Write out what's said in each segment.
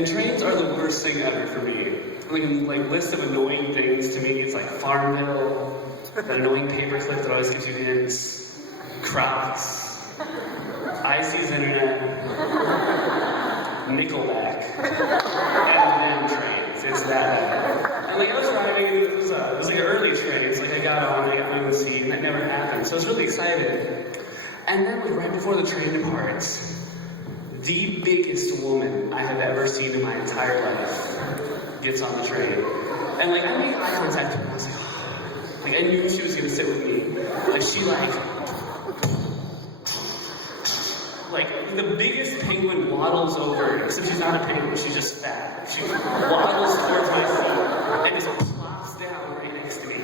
And trains are the worst thing ever for me. Like list of annoying things to me, it's like Farmville, that annoying paperclip that always gives you hints, Crocs, Icy's Internet, Nickelback, and trains. It's that bad. And like I was riding, and it was like an early train. It's like I got on, I got my own seat, and that never happened. So I was really excited. And then like right before the train departs, the biggest woman I have ever seen in my entire life gets on the train. And like I made eye contact with her, and I was like I knew she was gonna sit with me. And she like the biggest penguin waddles over, except she's not a penguin, she's just fat. She waddles towards my seat and just plops down right next to me.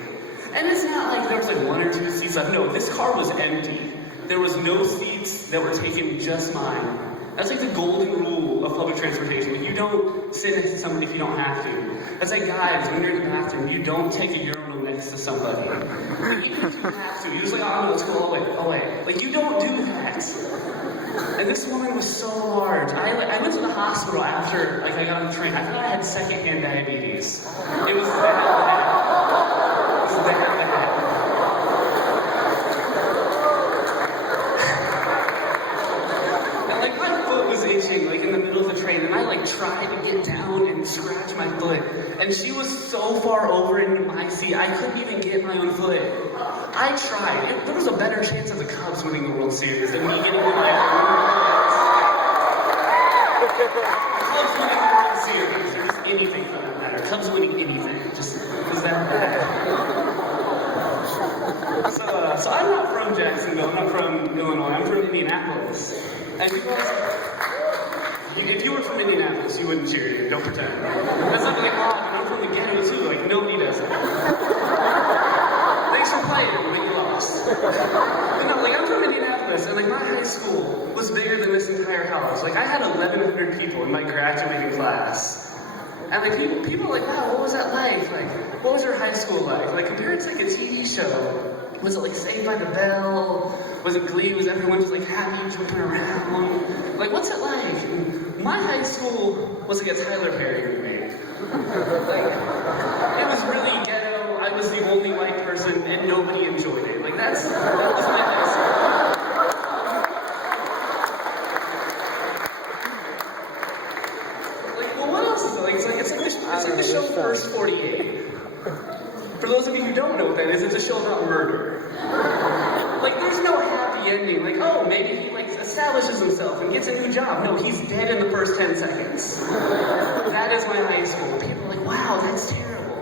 And it's not like there was like one or two seats left. No, this car was empty. There was no seats that were taken, just mine. That's like the golden rule of public transportation. Like you don't sit next to somebody if you don't have to. That's like guys, when you're in the bathroom, you don't take a urinal next to somebody. Like, even if you have to, you're just like, oh no, let's go away. Like you don't do that. And this woman was so large. I went to the hospital after like I got on the train. I thought I had secondhand diabetes. It was that bad. It was that bad. Itching, like in the middle of the train, and I like tried to get down and scratch my foot, and she was so far over into my seat, I couldn't even get my own foot. I tried. There was a better chance of the Cubs winning the World Series than me getting in my own Cubs winning the World Series, or just anything for that matter. Cubs winning anything, just was that bad. So I'm not from Jacksonville, I'm not from Illinois, I'm from Indianapolis. And people always if you were from Indianapolis, you wouldn't cheer you. Don't pretend. That's not like, oh, I'm from the ghetto too. Like, nobody does that. Thanks for playing, but you lost. But no, like, I'm from Indianapolis, and like, my high school was bigger than this entire house. Like, I had 1,100 people in my graduating class. And like, people are like, wow, what was that like? Like, what was your high school like? Like, compared to like a TV show. Was it like Saved by the Bell? Was it Glee? Was everyone just like happy jumping around? Like, what's it like? And my high school was like a Tyler Perry remake. Like, it was really ghetto. I was the only white person, and nobody enjoyed it. Like, that was my high school. Like, well, what else is it? Like, it's like the show First 48. For those of you who don't know what that is, it's a show about murder. Like, there's no happy ending. Like, oh, maybe he, like, establishes himself and gets a new job. No, he's dead in the first 10 seconds. That is my high school. People are like, wow, that's terrible.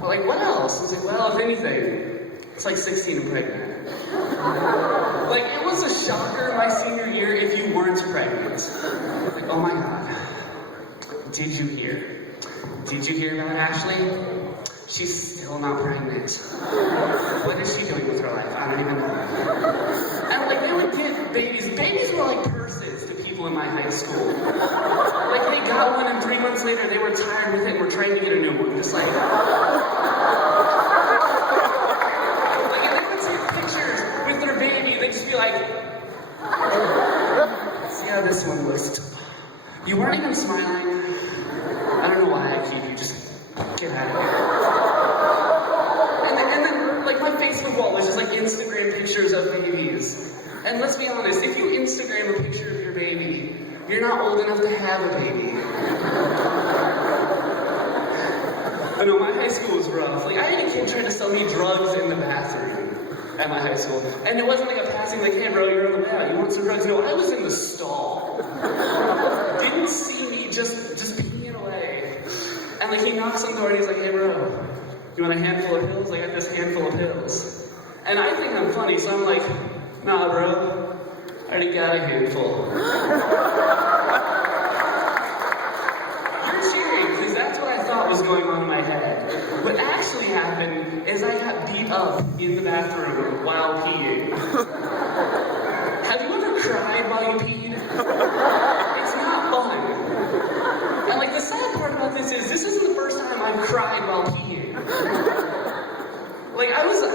But, like, what else? It's like, well, if anything, it's like 16 and pregnant. Like, it was a shocker my senior year if you weren't pregnant. Like, oh my God. Did you hear? Did you hear about Ashley? She's still not pregnant. What is she doing with her life? I don't even know. And like they would get babies. Babies were like purses to people in my high school. Like they got one and 3 months later they were tired with it and were trying to get a new one. Just like if they would take pictures with their baby, they'd just be like, see how this one looks. You weren't even smiling. I don't know why I keep you. Just get out of here. And then, like, my Facebook wall was just, like, Instagram pictures of babies. And let's be honest, if you Instagram a picture of your baby, you're not old enough to have a baby. I know, my high school was rough. Like, I had a kid trying to sell me drugs in the bathroom at my high school. And it wasn't like a passing, like, hey, bro, you're on the way out. You want some drugs? No, I was in the stall. Didn't see me just peeing away. And like he knocks on the door and he's like, hey bro, you want a handful of pills? I got this handful of pills. And I think I'm funny, so I'm like, nah bro, I already got a handful. You're cheering, because that's what I thought was going on in my head. What actually happened is I got beat up in the bathroom while peeing. Have you ever cried while you peed? It's not fun. And like the sad part about this isn't the first time I've cried while peeing. Like I was a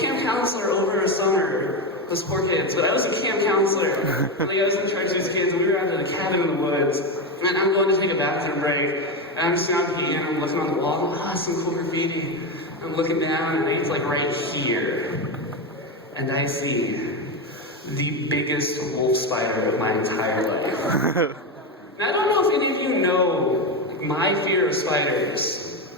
camp counselor over a summer, Those poor kids. But I was a camp counselor. Like, I was in charge of these kids, and we were out at a cabin in the woods. And I'm going to take a bathroom break. And I'm just not peeing, and I'm looking on the wall. And, some cool graffiti. I'm looking down, and it's like right here. And I see the biggest wolf spider of my entire life. Now, I don't know if any of you know my fear of spiders,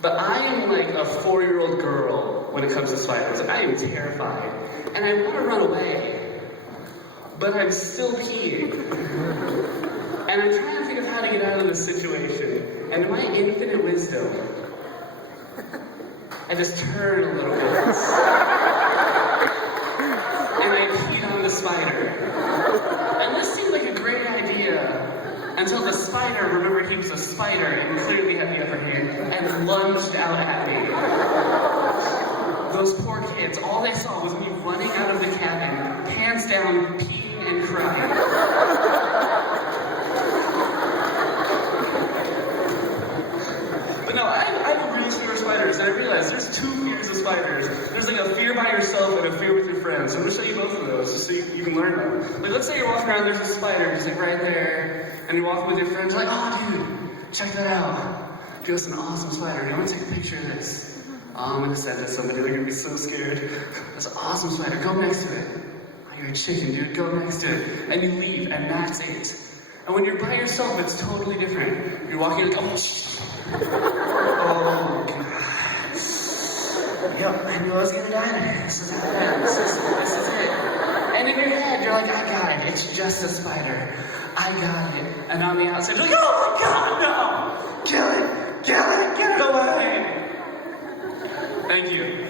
but I am like a 4-year-old girl when it comes to spiders. Like, I am terrified. And I want to run away, but I'm still peeing. And I'm trying to think of how to get out of this situation. And in my infinite wisdom, I just turn a little bit. And I peed on the spider. And this seemed like a great idea until the spider remembered he was a spider and clearly had the upper hand and lunged out at me. Those poor kids, all they saw was me running out of the cabin, hands down, peeing and crying. But no, I have a real fear of spiders, and I realized there's 2 fears of spiders. There's like a fear by yourself and a fear with your friends. I'm going to show you both of those just so you can learn them. Like, let's say you're walking around, there's a spider just like right there, and you're walking with your friends, you're like, oh dude, check that out. Dude, that's an awesome spider. You want to take a picture of this? Oh, I'm going to send it to somebody, they're going to be so scared. That's an awesome spider, go next to it. Oh, you're a chicken, dude, go next to it. And you leave, and that's it. And when you're by yourself, it's totally different. You're walking like, oh, oh, God. Yep, I knew I was gonna die there. This is it. This is it. And in your head, you're like, I got it. It's just a spider. I got it. And on the outside, you're like, oh my God, no! Kill it! Kill it! Get it away! Thank you.